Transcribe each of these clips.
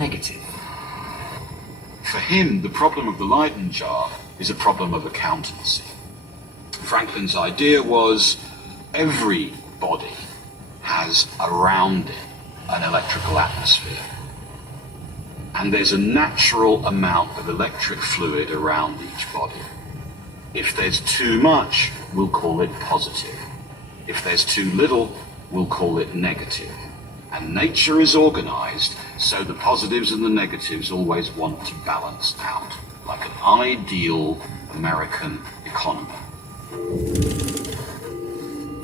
negative? For him, the problem of the Leyden jar is a problem of accountancy. Franklin's idea was every body has around it an electrical atmosphere. And there's a natural amount of electric fluid around each body. If there's too much, we'll call it positive. If there's too little, we'll call it negative. And nature is organized so the positives and the negatives always want to balance out, like an ideal American economy.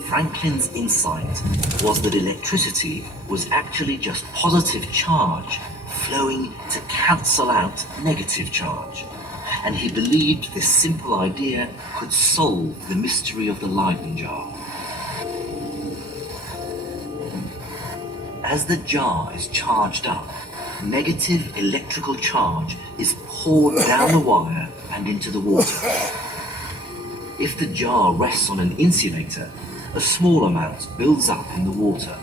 Franklin's insight was that electricity was actually just positive charge flowing to cancel out negative charge, and he believed this simple idea could solve the mystery of the Leyden jar. As the jar is charged up, negative electrical charge is poured down the wire and into the water. If the jar rests on an insulator, a small amount builds up in the water.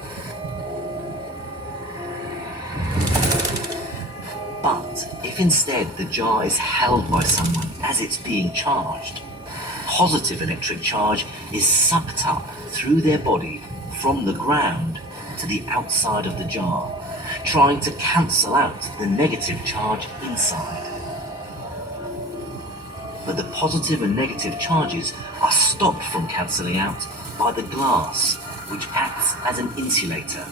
But if instead the jar is held by someone as it's being charged, positive electric charge is sucked up through their body from the ground to the outside of the jar, trying to cancel out the negative charge inside. But the positive and negative charges are stopped from cancelling out by the glass, which acts as an insulator.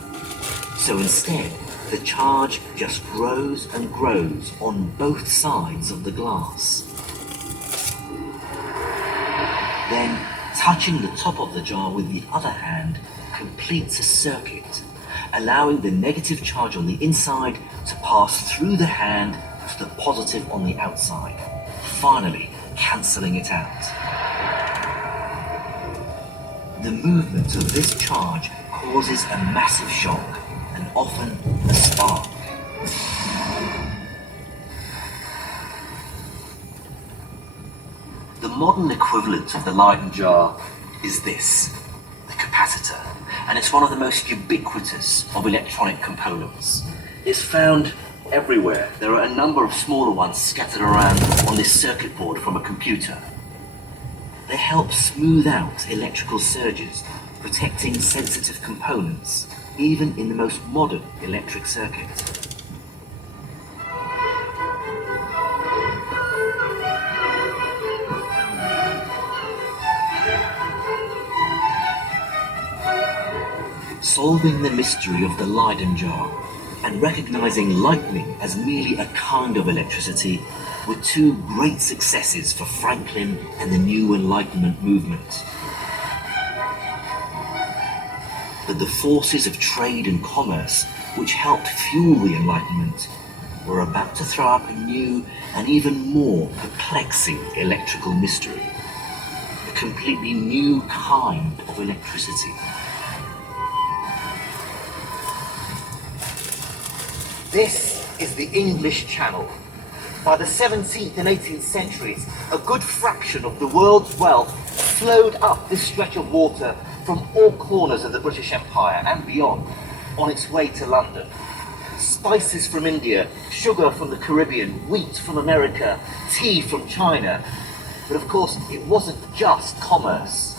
So instead, the charge just grows and grows on both sides of the glass. Then, touching the top of the jar with the other hand completes a circuit, allowing the negative charge on the inside to pass through the hand to the positive on the outside, finally cancelling it out. The movement of this charge causes a massive shock and often a spark. The modern equivalent of the Leyden jar is this, the capacitor, and it's one of the most ubiquitous of electronic components. It's found everywhere. There are a number of smaller ones scattered around on this circuit board from a computer. They help smooth out electrical surges, protecting sensitive components, even in the most modern electric circuit. Solving the mystery of the Leyden jar and recognizing lightning as merely a kind of electricity were two great successes for Franklin and the New Enlightenment movement. But the forces of trade and commerce, which helped fuel the Enlightenment, were about to throw up a new and even more perplexing electrical mystery, a completely new kind of electricity. This is the English Channel. By the 17th and 18th centuries, a good fraction of the world's wealth flowed up this stretch of water from all corners of the British Empire and beyond, on its way to London. Spices from India, sugar from the Caribbean, wheat from America, tea from China. But of course, it wasn't just commerce.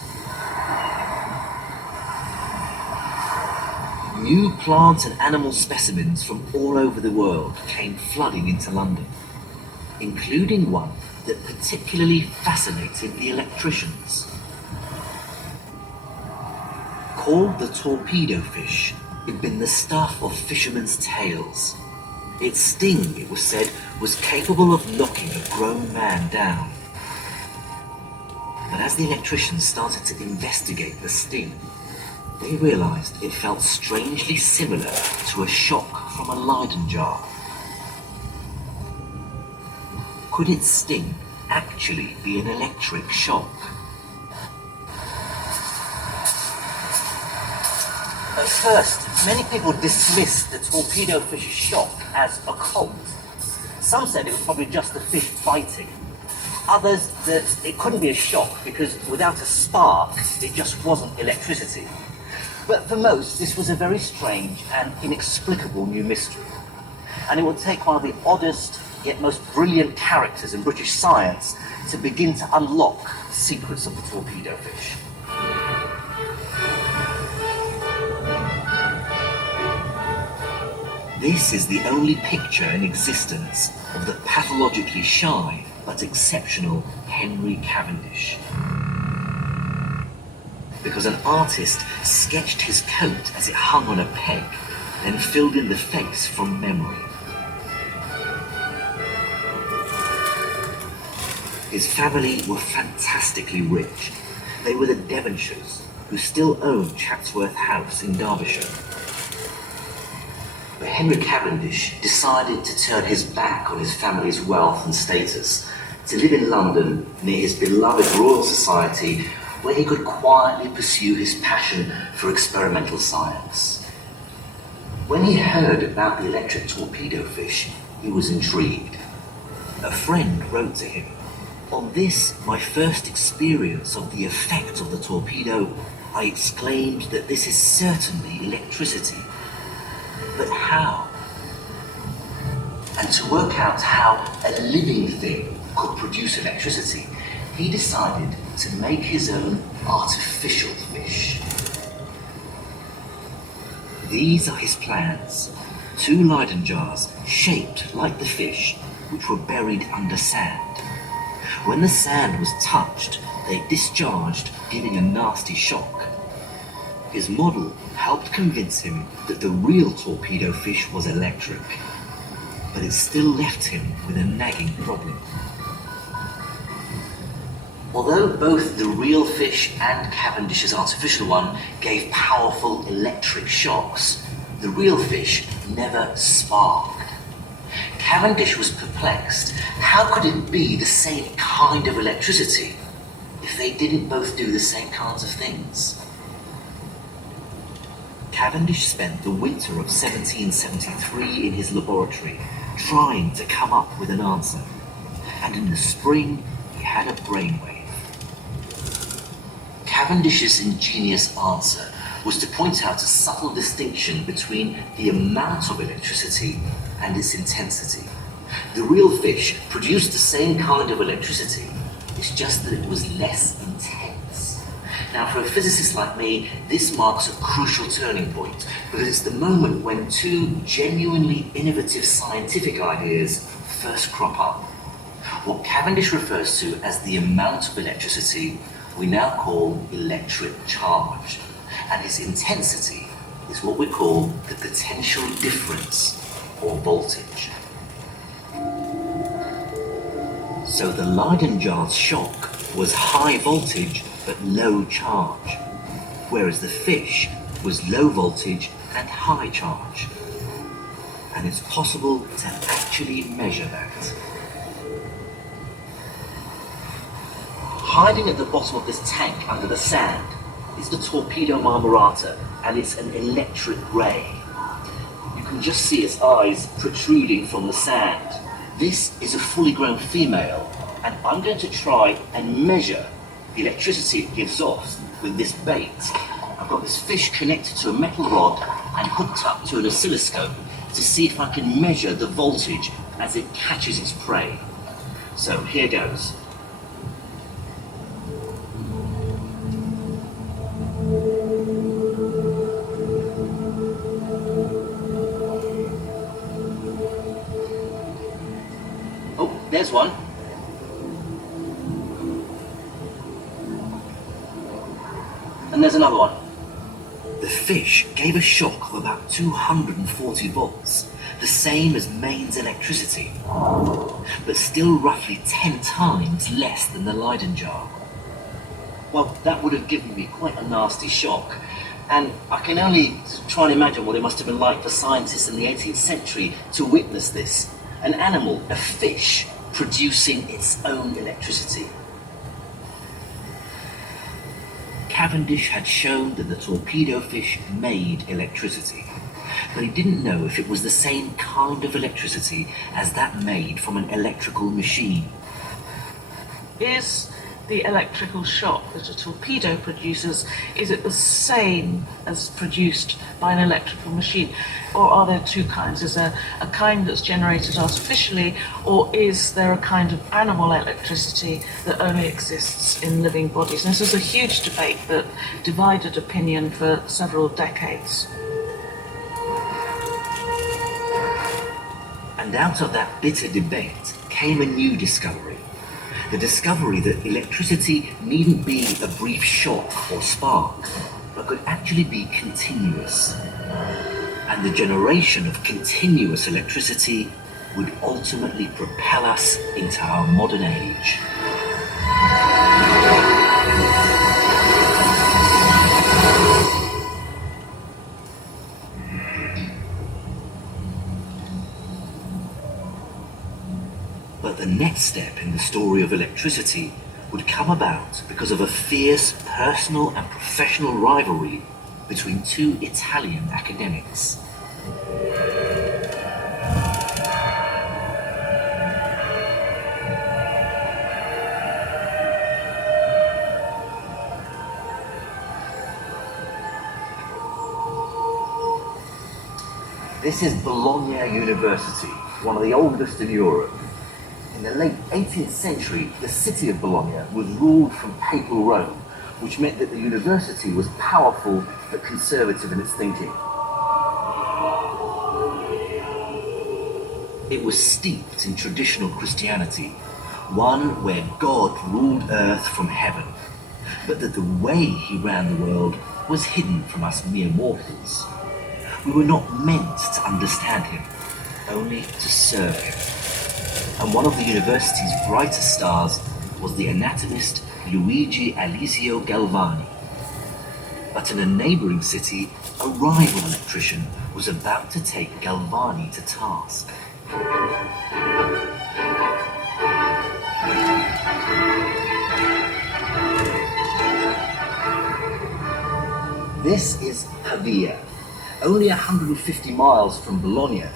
New plant and animal specimens from all over the world came flooding into London, including one that particularly fascinated the electricians. Called the torpedo fish, it had been the stuff of fishermen's tales. Its sting, it was said, was capable of knocking a grown man down. But as the electricians started to investigate the sting, they realized it felt strangely similar to a shock from a Leyden jar. Could its sting actually be an electric shock? At first, many people dismissed the torpedo fish's shock as occult. Some said it was probably just the fish biting. Others that it couldn't be a shock because without a spark, it just wasn't electricity. But for most, this was a very strange and inexplicable new mystery. and it will take one of the oddest yet most brilliant characters in British science to begin to unlock the secrets of the torpedo fish. This is the only picture in existence of the pathologically shy but exceptional Henry Cavendish. Because an artist sketched his coat as it hung on a peg, then filled in the face from memory. His family were fantastically rich. They were the Devonshires, who still own Chatsworth House in Derbyshire. But Henry Cavendish decided to turn his back on his family's wealth and status, to live in London near his beloved Royal Society, where he could quietly pursue his passion for experimental science. When he heard about the electric torpedo fish, he was intrigued. A friend wrote to him, "On this, my first experience of the effect of the torpedo, I exclaimed that this is certainly electricity. But how?" And to work out how a living thing could produce electricity, he decided to make his own artificial fish. These are his plans: 2 Leyden jars shaped like the fish, which were buried under sand. When the sand was touched, they discharged, giving a nasty shock. His model helped convince him that the real torpedo fish was electric, but it still left him with a nagging problem. Although both the real fish and Cavendish's artificial one gave powerful electric shocks, the real fish never sparked. Cavendish was perplexed. How could it be the same kind of electricity if they didn't both do the same kinds of things? Cavendish spent the winter of 1773 in his laboratory trying to come up with an answer, and in the spring he had a brainwave. Cavendish's ingenious answer was to point out a subtle distinction between the amount of electricity and its intensity. The real fish produced the same kind of electricity, it's just that it was less intense. Now, for a physicist like me, this marks a crucial turning point, because it's the moment when 2 genuinely innovative scientific ideas first crop up. What Cavendish refers to as the amount of electricity we now call electric charge, and its intensity is what we call the potential difference, or voltage. So the Leyden jar's shock was high voltage but low charge, whereas the fish was low voltage and high charge. And it's possible to actually measure that. Hiding at the bottom of this tank under the sand is the torpedo marmorata, and it's an electric ray. You can just see its eyes protruding from the sand. This is a fully grown female, and I'm going to try and measure the electricity it gives off with this bait. I've got this fish connected to a metal rod and hooked up to an oscilloscope to see if I can measure the voltage as it catches its prey. So here goes. Oh, there's one. And there's another one. The fish gave a shock of about 240 volts, the same as mains electricity, but still roughly 10 times less than the Leyden jar. Well, that would have given me quite a nasty shock, and I can only try and imagine what it must have been like for scientists in the 18th century to witness this. An animal, a fish, producing its own electricity. Cavendish had shown that the torpedo fish made electricity, but he didn't know if it was the same kind of electricity as that made from an electrical machine. Here's the electrical shock that a torpedo produces, is it the same as produced by an electrical machine? Or are there two kinds? Is there a kind that's generated artificially, or is there a kind of animal electricity that only exists in living bodies? And this is a huge debate that divided opinion for several decades. And out of that bitter debate came a new discovery. The discovery that electricity needn't be a brief shock or spark, but could actually be continuous. And the generation of continuous electricity would ultimately propel us into our modern age. But the next step in the story of electricity would come about because of a fierce personal and professional rivalry between two Italian academics. This is Bologna University, one of the oldest in Europe. In the late 18th century, the city of Bologna was ruled from papal Rome, which meant that the university was powerful but conservative in its thinking. It was steeped in traditional Christianity, one where God ruled earth from heaven, but that the way he ran the world was hidden from us mere mortals. We were not meant to understand him, only to serve him. And one of the university's brightest stars was the anatomist Luigi Alisio Galvani. But in a neighbouring city, a rival electrician was about to take Galvani to task. This is Pavia, only 150 miles from Bologna,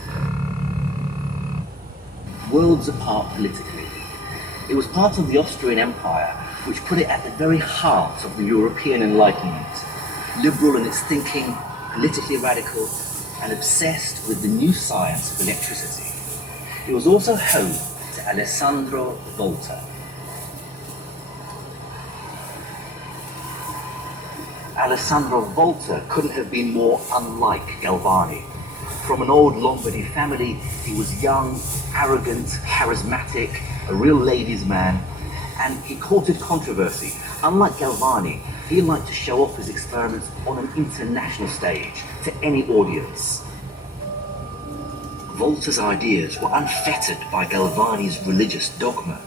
worlds apart politically. It was part of the Austrian Empire, which put it at the very heart of the European Enlightenment, liberal in its thinking, politically radical, and obsessed with the new science of electricity. It was also home to Alessandro Volta. Alessandro Volta couldn't have been more unlike Galvani. From an old Lombardy family, he was young, arrogant, charismatic, a real ladies' man, and he courted controversy. Unlike Galvani, he liked to show off his experiments on an international stage to any audience. Volta's ideas were unfettered by Galvani's religious dogma.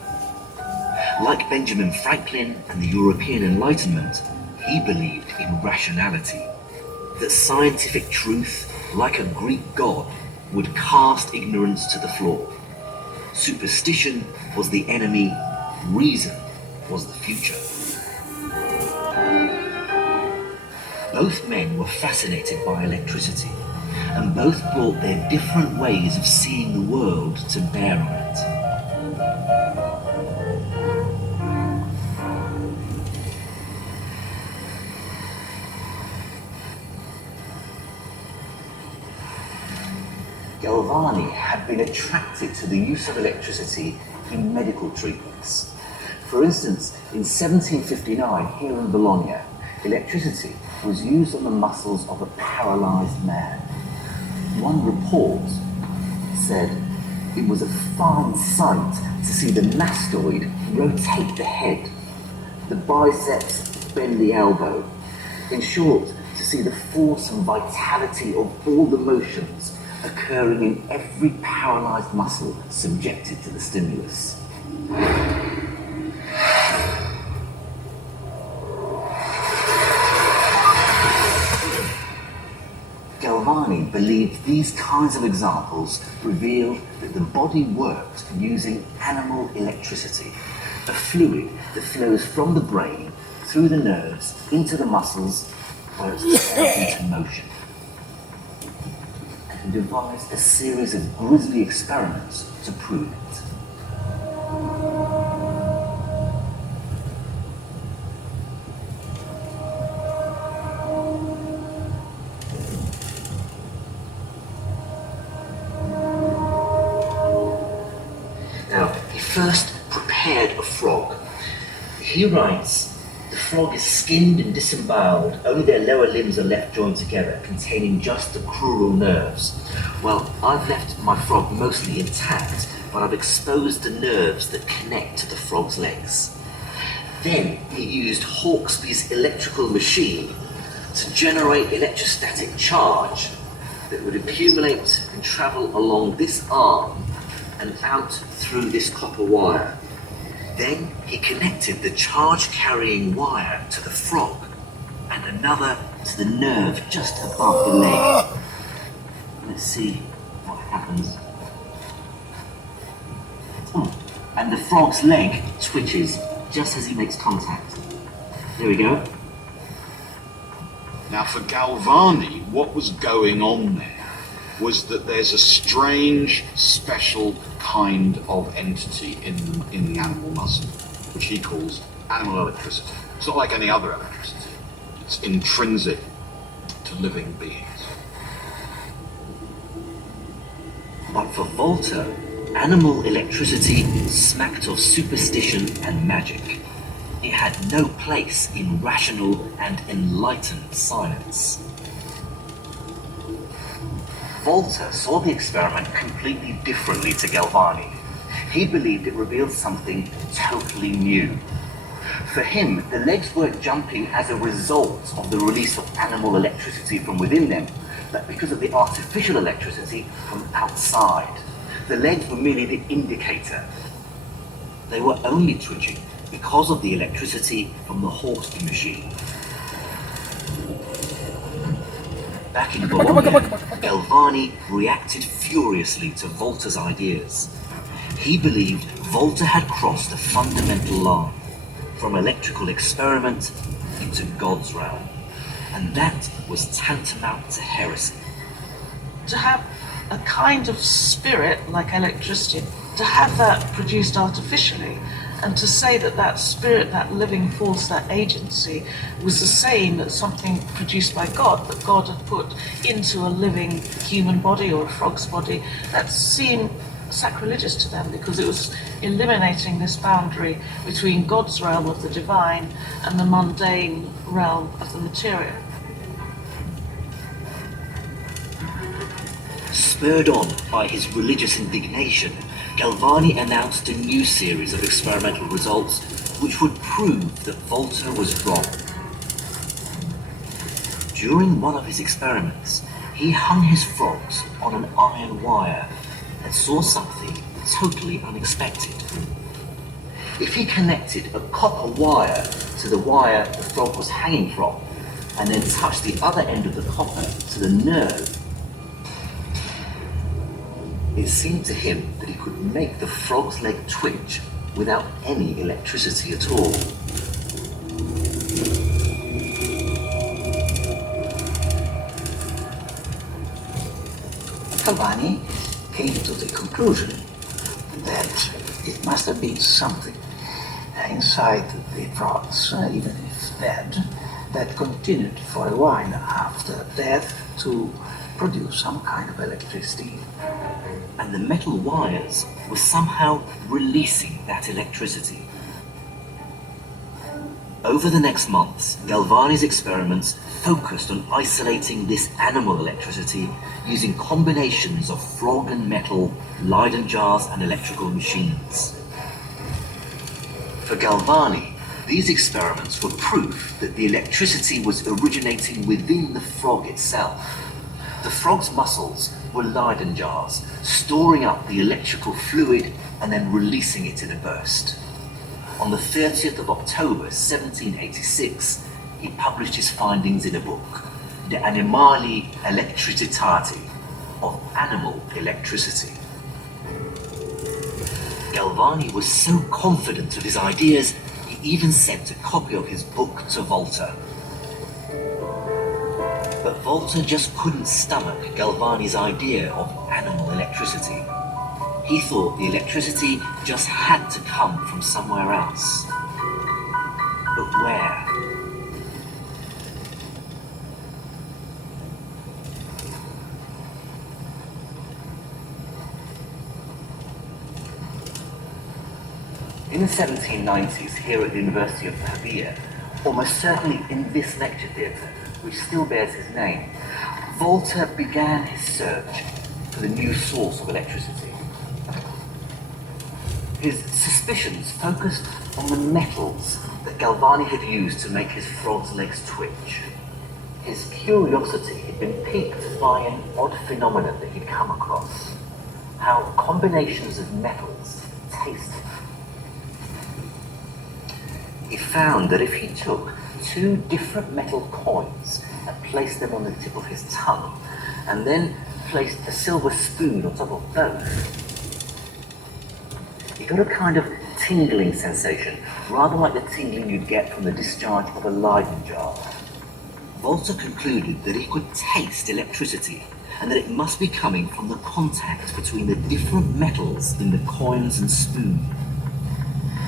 Like Benjamin Franklin and the European Enlightenment, he believed in rationality, that scientific truth, like a Greek god, would cast ignorance to the floor. Superstition was the enemy, reason was the future. Both men were fascinated by electricity, and both brought their different ways of seeing the world to bear on it. Galvani had been attracted to the use of electricity in medical treatments. For instance, in 1759, here in Bologna, electricity was used on the muscles of a paralyzed man. One report said it was a fine sight to see the mastoid rotate the head, the biceps bend the elbow. In short, to see the force and vitality of all the motions occurring in every paralyzed muscle subjected to the stimulus. Galvani believed these kinds of examples revealed that the body worked using animal electricity, a fluid that flows from the brain through the nerves into the muscles where it's set into motion. And devised a series of grisly experiments to prove it. first prepared a frog. He writes, the frog is skinned and disemboweled, only their lower limbs are left joined together, containing just the crural nerves. Well, I've left my frog mostly intact, but I've exposed the nerves that connect to the frog's legs. Then he used Hawksby's electrical machine to generate electrostatic charge that would accumulate and travel along this arm and out through this copper wire. Then he connected the charge-carrying wire to the frog and another to the nerve just above the leg. Let's see what happens. And the frog's leg twitches just as he makes contact. There we go. Now for Galvani, what was going on there was that there's a strange, special kind of entity in the animal muscle, which he calls animal electricity. It's not like any other electricity. It's intrinsic to living beings. But for Volta, animal electricity smacked of superstition and magic. It had no place in rational and enlightened science. Volta saw the experiment completely differently to Galvani. He believed it revealed something totally new. For him, the legs weren't jumping as a result of the release of animal electricity from within them, but because of the artificial electricity from outside. The legs were merely the indicator. They were only twitching because of the electricity from the Hawksby machine. Back in Bologna, Galvani reacted furiously to Volta's ideas. He believed Volta had crossed a fundamental line from electrical experiment into God's realm, and that was tantamount to heresy. To have a kind of spirit like electricity, to have that produced artificially, and to say that that spirit, that living force, that agency was the same as something produced by God, that God had put into a living human body or a frog's body, that seemed sacrilegious to them because it was eliminating this boundary between God's realm of the divine and the mundane realm of the material. Spurred on by his religious indignation, Galvani announced a new series of experimental results which would prove that Volta was wrong. During one of his experiments, he hung his frogs on an iron wire and saw something totally unexpected. If he connected a copper wire to the wire the frog was hanging from, and then touched the other end of the copper to the nerve, it seemed to him that he could make the frog's leg twitch without any electricity at all. Galvani came to the conclusion that it must have been something inside the frogs, even if dead, that continued for a while after death to produce some kind of electricity. And the metal wires were somehow releasing that electricity. Over the next months, Galvani's experiments focused on isolating this animal electricity using combinations of frog and metal, Leyden jars and electrical machines. For Galvani, these experiments were proof that the electricity was originating within the frog itself. The frog's muscles were Leyden jars, storing up the electrical fluid and then releasing it in a burst. On the 30th of October 1786, he published his findings in a book, De Animali Electricitate, of animal electricity. Galvani was so confident of his ideas, he even sent a copy of his book to Volta. But Volta just couldn't stomach Galvani's idea of animal electricity. He thought the electricity just had to come from somewhere else. But where? In the 1790s, here at the University of Pavia, almost certainly in this lecture theatre, which still bears his name, Volta began his search for the new source of electricity. His suspicions focused on the metals that Galvani had used to make his frog's legs twitch. His curiosity had been piqued by an odd phenomenon that he'd come across: how combinations of metals tasted. He found that if he took two different metal coins and placed them on the tip of his tongue, and then placed a silver spoon on top of both, he got a kind of tingling sensation, rather like the tingling you'd get from the discharge of a Leyden jar. Volta concluded that he could taste electricity, and that it must be coming from the contact between the different metals in the coins and spoon.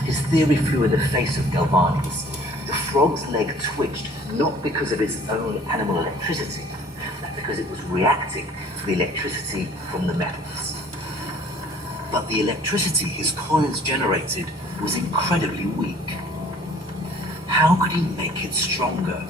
His theory flew in the face of Galvani's. The frog's leg twitched not because of its own animal electricity, but because it was reacting to the electricity from the metals. But the electricity his coins generated was incredibly weak. How could he make it stronger?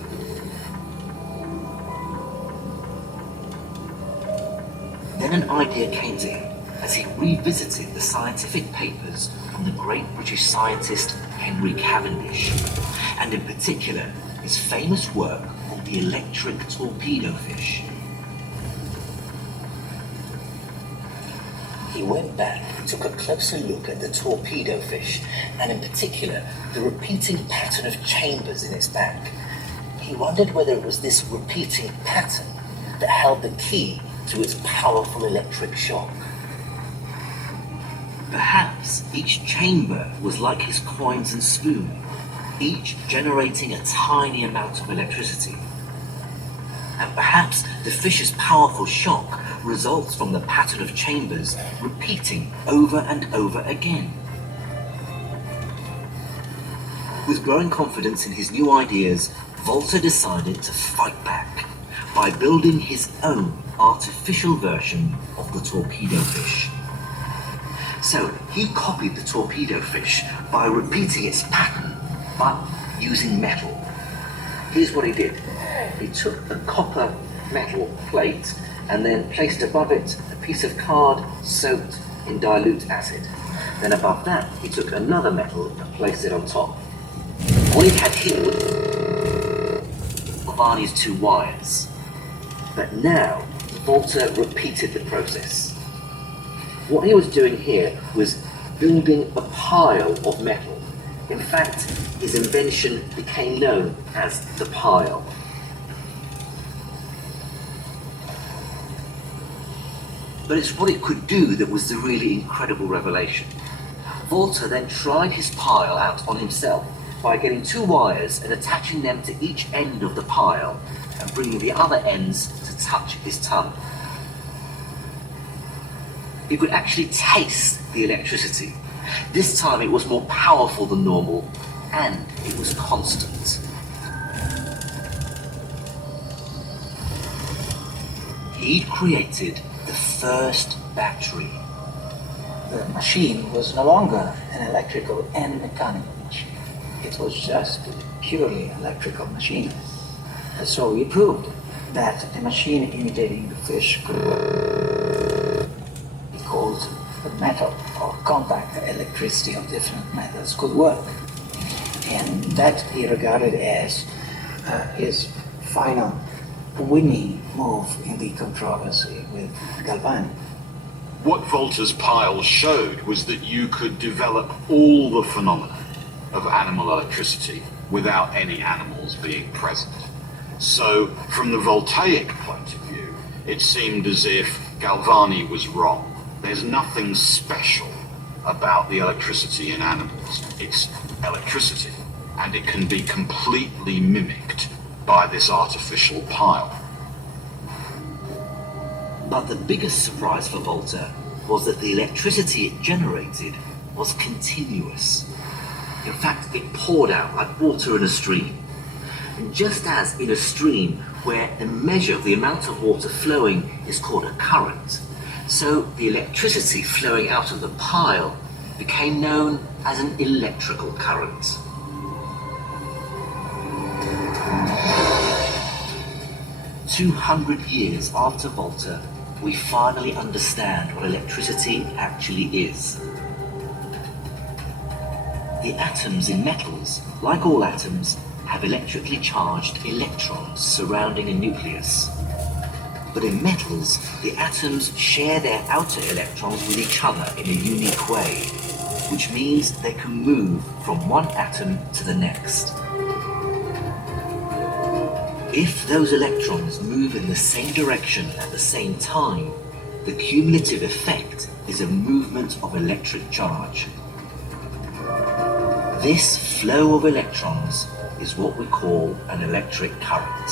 Then an idea came to him as he revisited the scientific papers from the great British scientist Henry Cavendish, and in particular his famous work on the electric torpedo fish. He went back and took a closer look at the torpedo fish, and in particular the repeating pattern of chambers in its back. He wondered whether it was this repeating pattern that held the key to its powerful electric shock. Perhaps each chamber was like his coins and spoon, each generating a tiny amount of electricity. And perhaps the fish's powerful shock results from the pattern of chambers repeating over and over again. With growing confidence in his new ideas, Volta decided to fight back by building his own artificial version of the torpedo fish. So he copied the torpedo fish by repeating its pattern, but using metal. Here's what he did. He took a copper metal plate and then placed above it a piece of card soaked in dilute acid. Then above that, he took another metal and placed it on top. All he had here was Galvani's two wires. But now, Volta repeated the process. What he was doing here was building a pile of metal. In fact, his invention became known as the pile. But it's what it could do that was the really incredible revelation. Volta then tried his pile out on himself by getting two wires and attaching them to each end of the pile and bringing the other ends to touch his tongue. He could actually taste the electricity. This time it was more powerful than normal, and it was constant. He'd created the first battery. The machine was no longer an electrical and mechanical machine. It was just a purely electrical machine. And so we proved that a machine imitating the fish could work. Because the metal or contact electricity of different metals could work. And that he regarded as his final winning move in the controversy with Galvani. What Volta's pile showed was that you could develop all the phenomena of animal electricity without any animals being present. So, from the voltaic point of view, it seemed as if Galvani was wrong. There's nothing special about the electricity in animals. It's electricity, and it can be completely mimicked by this artificial pile. But the biggest surprise for Volta was that the electricity it generated was continuous. In fact, it poured out like water in a stream. And just as in a stream where the measure of the amount of water flowing is called a current, so the electricity flowing out of the pile became known as an electrical current. "200 years after Volta, we finally understand what electricity actually is. The atoms in metals, like all atoms, have electrically charged electrons surrounding a nucleus. But in metals, the atoms share their outer electrons with each other in a unique way, which means they can move from one atom to the next. If those electrons move in the same direction at the same time, the cumulative effect is a movement of electric charge. This flow of electrons is what we call an electric current."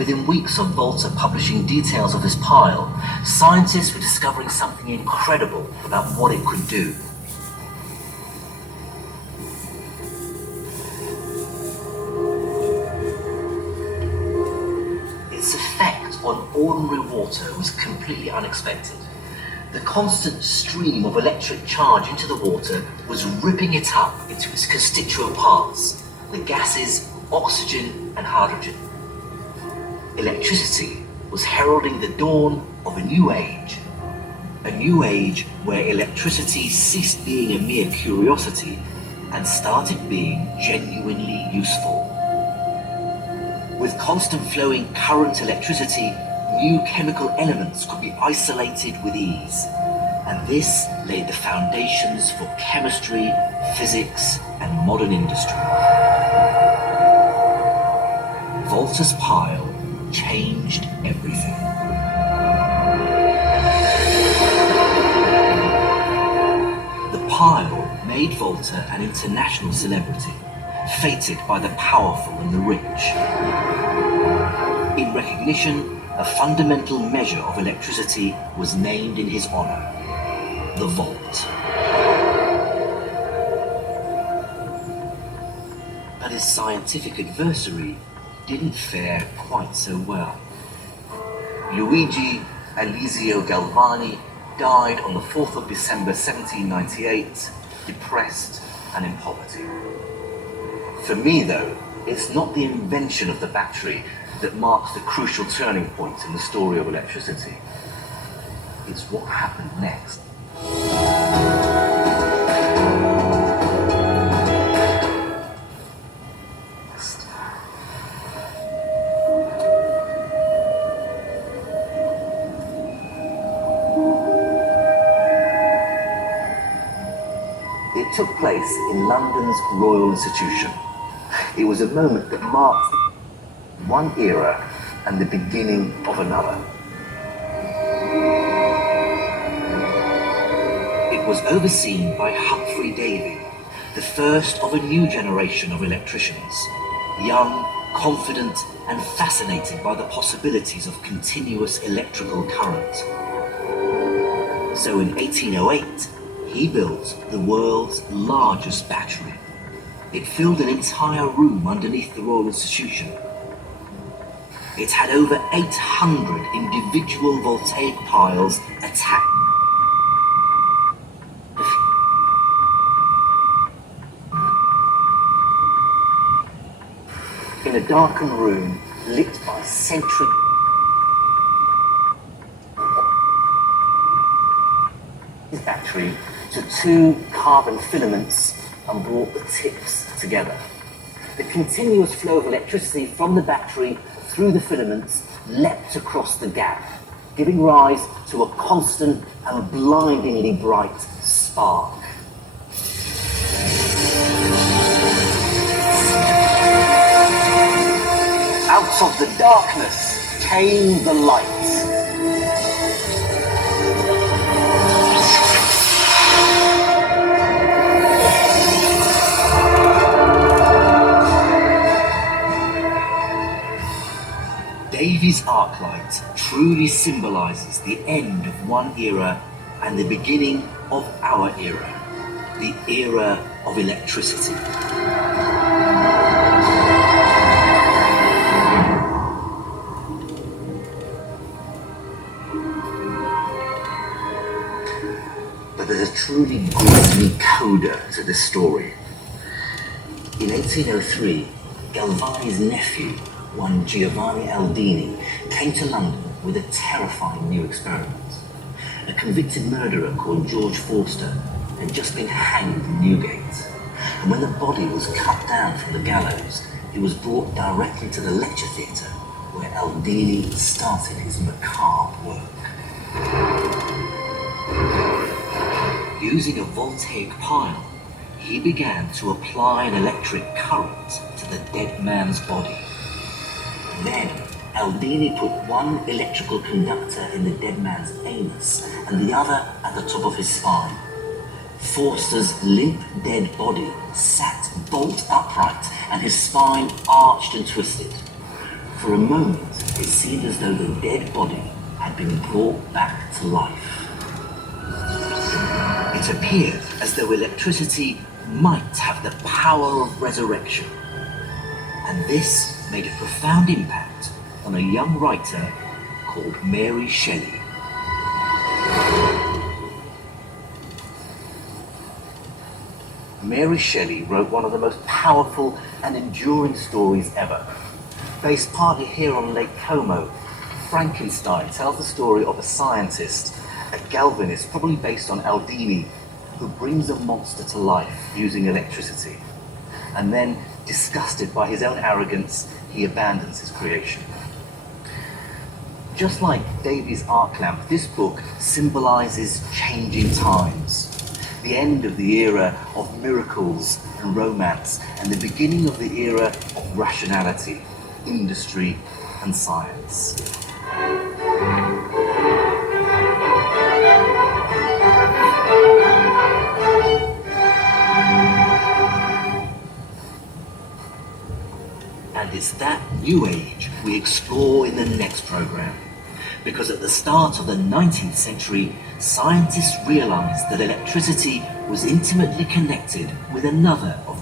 Within weeks of Volta publishing details of his pile, scientists were discovering something incredible about what it could do. Its effect on ordinary water was completely unexpected. The constant stream of electric charge into the water was ripping it up into its constituent parts, the gases, oxygen and hydrogen. Electricity was heralding the dawn of a new age where electricity ceased being a mere curiosity and started being genuinely useful. With constant flowing current electricity, new chemical elements could be isolated with ease, and this laid the foundations for chemistry, physics, and modern industry. Volta's pile changed everything. The pile made Volta an international celebrity, feted by the powerful and the rich. In recognition, a fundamental measure of electricity was named in his honor, the volt. But his scientific adversary didn't fare quite so well. Luigi Alizio Galvani died on the 4th of December 1798, depressed and in poverty. For me, though, it's not the invention of the battery that marks the crucial turning point in the story of electricity. It's what happened next. It took place in London's Royal Institution. It was a moment that marked one era and the beginning of another. It was overseen by Humphrey Davy, the first of a new generation of electricians, young, confident, and fascinated by the possibilities of continuous electrical current. So in 1808, he built the world's largest battery. It filled an entire room underneath the Royal Institution. It had over 800 individual voltaic piles attached. In a darkened room lit by centric battery to two carbon filaments and brought the tips together. The continuous flow of electricity from the battery through the filaments leapt across the gap, giving rise to a constant and blindingly bright spark. Out of the darkness came the light. Davy's arc light truly symbolizes the end of one era and the beginning of our era, the era of electricity. there's a truly grisly coda to this story. In 1803, Galvani's nephew, one Giovanni Aldini, came to London with a terrifying new experiment. A convicted murderer called George Forster had just been hanged in Newgate, and when the body was cut down from the gallows, he was brought directly to the lecture theatre where Aldini started his macabre work. Using a voltaic pile, he began to apply an electric current to the dead man's body. Then, Aldini put one electrical conductor in the dead man's anus and the other at the top of his spine. Forster's limp dead body sat bolt upright and his spine arched and twisted. For a moment, it seemed as though the dead body had been brought back to life. It appeared as though electricity might have the power of resurrection. And this made a profound impact on a young writer called Mary Shelley. Mary Shelley wrote one of the most powerful and enduring stories ever. Based partly here on Lake Como, Frankenstein tells the story of a scientist, a galvanist, probably based on Aldini, who brings a monster to life using electricity. And then, disgusted by his own arrogance, he abandons his creation. Just like Davy's arc lamp, this book symbolizes changing times. The end of the era of miracles and romance, and the beginning of the era of rationality, industry, and science. And it's that new age we explore in the next program. Because at the start of the 19th century, scientists realized that electricity was intimately connected with another of